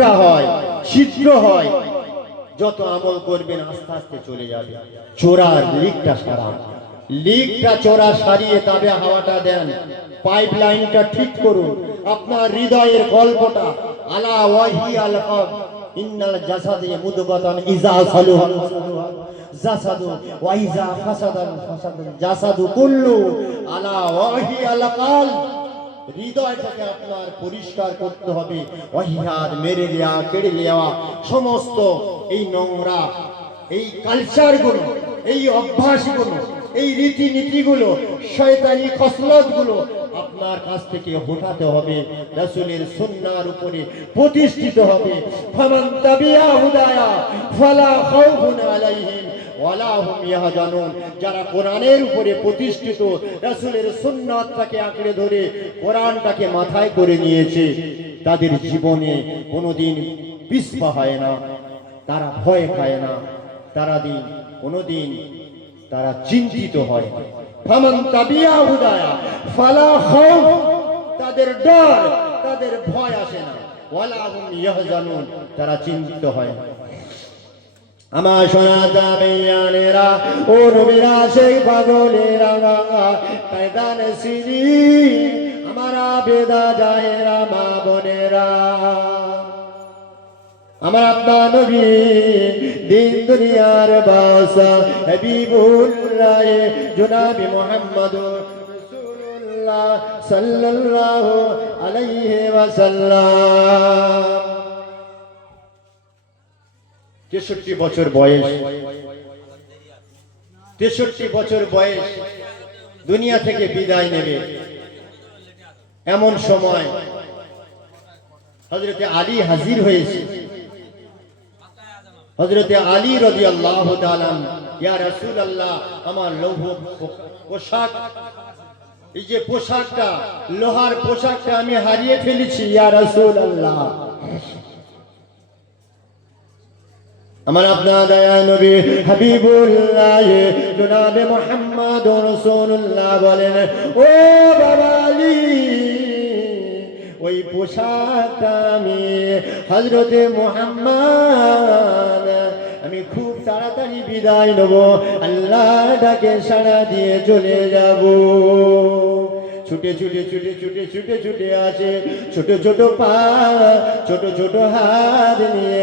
ফুটা হয়, ছিদ্র হয়, যত আমল করবেন আস্তে আস্তে চলে যাবে। চোরার লিকটা সারান, লিকটা চোরা সারিয়ে তবে হাওয়াটা দেন, পাইপ লাইনটা ঠিক করুন। আপনার হৃদয়ের গল্পটা আলা ওয়াহি আল হক ইন্নাল জাসাদে মুদগাতান ইজা সালুহা জাসাদু ওয়া ইজা ফাসাদান ফাসাদাল জাসাদু কুল্লু আলা ওয়াহি আল কাল। হৃদয়টাকে আপনার পরিষ্কার করতে হবে। ওয়াহিয়াদ মেরে দেওয়া, কেড়ে নেওয়া সমস্ত এই নোংরা, এই কালচারগুলো, এই অভ্যাসগুলো, এই রীতিনীতিগুলো, শয়তানি খসলতগুলো আপনার কাছ থেকে হটাতে হবে, রাসূলের সুন্নাহর উপরে প্রতিষ্ঠিত হবে। ফামান তাবিয়া হুদায়া ফালা খাউফুন আলাইহিম ওয়ালা হুম ইয়াহজানুন। যারা কোরআনের উপরে প্রতিষ্ঠিত, রাসূলের সুন্নাহটাকে আঁকড়ে ধরে কোরআনটাকে মাথায় করে নিয়েছে, তাদের জীবনে কোনোদিন পিছপা হয় না, তারা ভয় খায় না, কোনোদিন তারা চিন্তিত হয়। ফামান তাবিয়া হুদায়া ফালা খাউফ, তাদের ডর, তাদের ভয় আসে না। ওয়ালা হুম ইয়াহজানুন, তারা চিন্তিত হয় না। আমার সোনা জামিয়ানেরা ও নবীরা সেই পাগলেরা কায়দান সিরি আমার আবেদা জাহেরা মা বোনেরা, আমার আব্বা নবী দিন দুনিয়ার বাদশা হাবিবুল্লাহ জনাবি মুহাম্মদুর রাসূলুল্লাহ সাল্লাল্লাহু আলাইহি ওয়াসাল্লাম। 63 বছর বয়স, 63 বছর বয়স দুনিয়া থেকে বিদায় নেবে। এমন সময় হযরতে আলী হাজির হয়েছে। হযরতে আলী রাদিয়াল্লাহু তাআলা, ইয়া রাসূলুল্লাহ, আমার লৌহ পোশাক, এই যে পোশাকটা, লোহার পোশাকটা আমি হারিয়ে ফেলেছি ইয়া রাসূলুল্লাহ। আমার আপনার দয়া নবী হাবিবুল্লাহ জনাবে মুহাম্মদুর রাসূলুল্লাহ বলেন, ও বাবা আলী, ওই পোশাকটা আমি হযরতে মুহাম্মদ, আমি খুব তাড়াতাড়ি বিদায় নেব, আল্লাহর ডাকে সাড়া দিয়ে চলে যাব। ছুটে ছুটে ছুটে ছুটে ছুটে ছুটে আসে, ছোট ছোট পা, ছোট ছোট হাত নিয়ে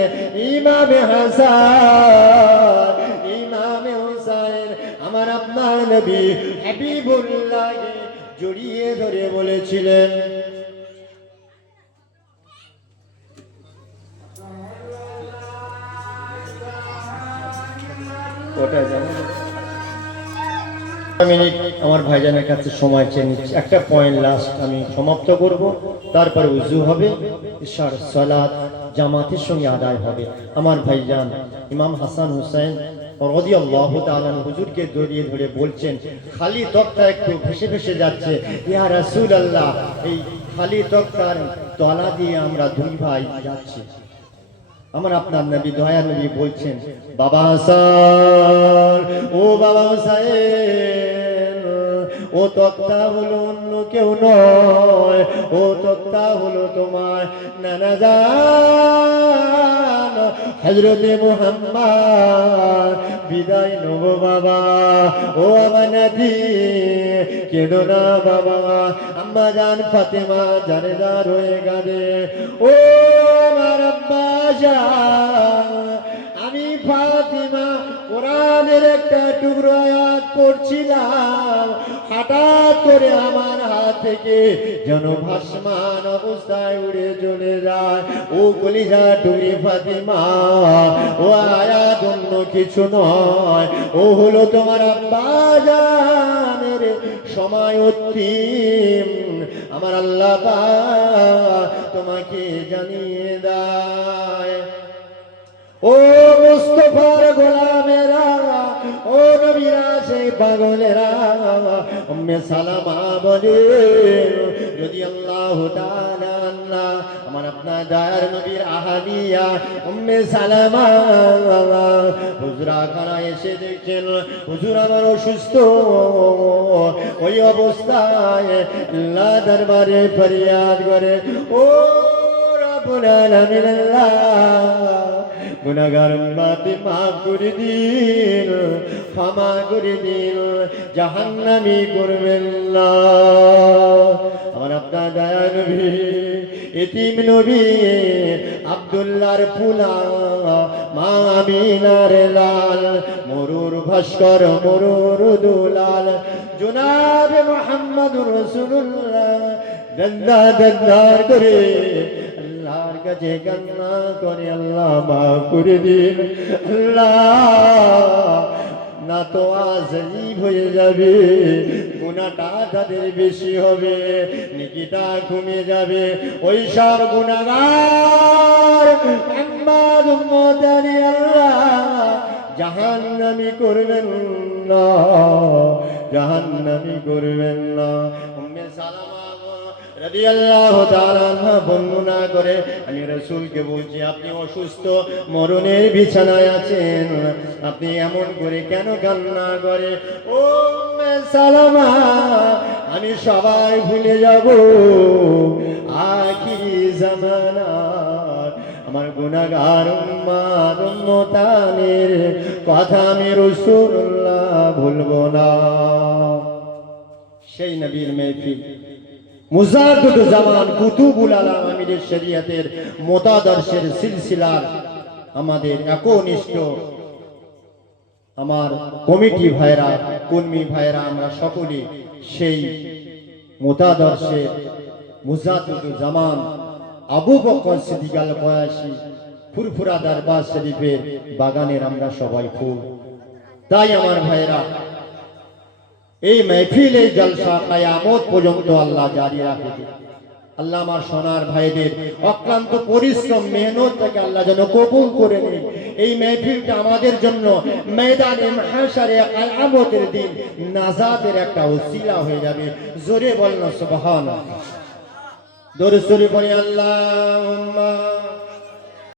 ইমামে হাসান, ইমামে হুসাইন, আমার আপনার নবী হাবিবুল্লাহকে জড়িয়ে ধরে বলেছিলেন, মিনিট আমার ভাইজানের কাছে সময় চেয়ে নিচ্ছি। একটা পয়েন্ট লাস্ট আমি সমাপ্ত করব, তারপরে উযু হবে, ইশার সালাত জামাতের সঙ্গে আদায় হবে। আমার ভাইজান ইমাম হাসান হুসাইন রাদিয়াল্লাহু তাআলা হুজুরকে জড়িয়ে ধরে বলছেন, খালি তক্তা একটু ভেসে ভেসে যাচ্ছে, ইয়া রাসূলুল্লাহ, এই খালি তক্তার তলা দিয়ে আমরা দুই ভাই যাচ্ছি। আমার আপনার নবী দয়া নবী বলছেন, বাবা হাসান, ও বাবা হুসাইন, ও তক্তা হলো অন্য কেউ নয়, ও তক্তা হলো তোমার নানা জান হযরতে মুহাম্মদ। বিদায় নেব বাবা, ও আমার নাতি, কেঁদো না বাবা। আম্মা জান ফাতেমা জানেদার হয়ে গেলে, ও আমার আব্বা জান, আমি ফাতেমা কোরআনের একটা টুকরো আয়াত পড়ছিলাম, হঠাৎ করে আমার হাত থেকে যেন ভাসমান অবস্থায় উড়ে চলে যায়। ও কলিজা টুকরি ফাতেমা, ও আয়াত অন্য কিছু নয়, ও হলো তোমার আব্বা জানের সময় অন্তিম। আমার আল্লাহ পাক তোমাকে জানিয়ে দেয়, ও মুস্তাফার গোলামেরা, ও নবীরা সেই পাগলেরা, উম্মে সালামা বলে রাদিয়াল্লাহু তাআলা আনহা, আমার আপনার দয়ার নবীর আহাদিয়া উম্মে সালামা হুজরা খানা এসে দেখছেন হুজুর আমার অসুস্থ। ওই অবস্থায় আল্লাহ দরবারে ফরিয়াদ করে, ও রব্বুল আলামিন আল্লাহ গুনাহগার উম্মতকে maaf করে দিন, ক্ষমা করে দিন, জাহান্নামী করবেন না। আমার আপনার দয়া নবী এতিম নবী আব্দুল্লাহর ফুলা মা আমিনার লাল মরুর ভাস্কর মরুর দুলাল জনাবে মুহাম্মদুর রাসূলুল্লাহ দন্দা দন্দা করে আল্লাহর কাছে কান্না করে আল্লাহ মাফ করে দিন। আল্লাহ না তো আজীব হয়ে যাবে, গুনাহটা তাদের বেশি হবে, নেকিটা কমে যাবে। ওই সব গুনাহগার উম্মত উম্মতানি আল্লাহ জাহান্নামী করবেন না, জাহান্নামী করবেন না। উম্মে সালামা রাদিয়াল্লাহু তাআলা আনহা বর্ণনা করে, আমি রাসূলকে বলছি আপনি অসুস্থ মরণের বিছানায় আছেন, আপনি এমন করে কেন কান্না করে? ও উম্মে সালামা আমি সবাই ভুলে যাব, আখিরি জামানার আমার গুনাহগার উম্মত উম্মতানের কথা আমি রাসূলুল্লাহ ভুলবো না। সেই নবীর মেহফিল মুজাদ্দিদ জামান কুতুবুল আলাম আমিরের শরীয়তের মতাদর্শের সিলসিলার আমাদের একনিষ্ঠ আমার কমিটি ভাইরা কর্মী ভাইরা আমরা সকলে সেই মতাদর্শের মুজাদ্দিদ জামান আবু বকর সিদ্দিক আল কয়াসি ফুরফুরা দরবার শরীফের বাগানের আমরা সবাই ফুল। তাই আমার ভাইরা এই মেহফিল এই জলসা কিয়ামত পর্যন্ত আল্লাহ জারি রাখে। আল্লাহ আমার সোনার ভাইদের অক্লান্ত পরিশ্রম মেহনত থেকে আল্লাহ যেন কবুল করে নেন। এই মেহফিলটা আমাদের জন্য ময়দানে মাহশারে কিয়ামতের দিন নাজাতের একটা ওসিলা হয়ে যাবে। জোরে বলনা সুবহানাল্লাহ। দরুদ শরীফ পড়ি আল্লাহুম্মা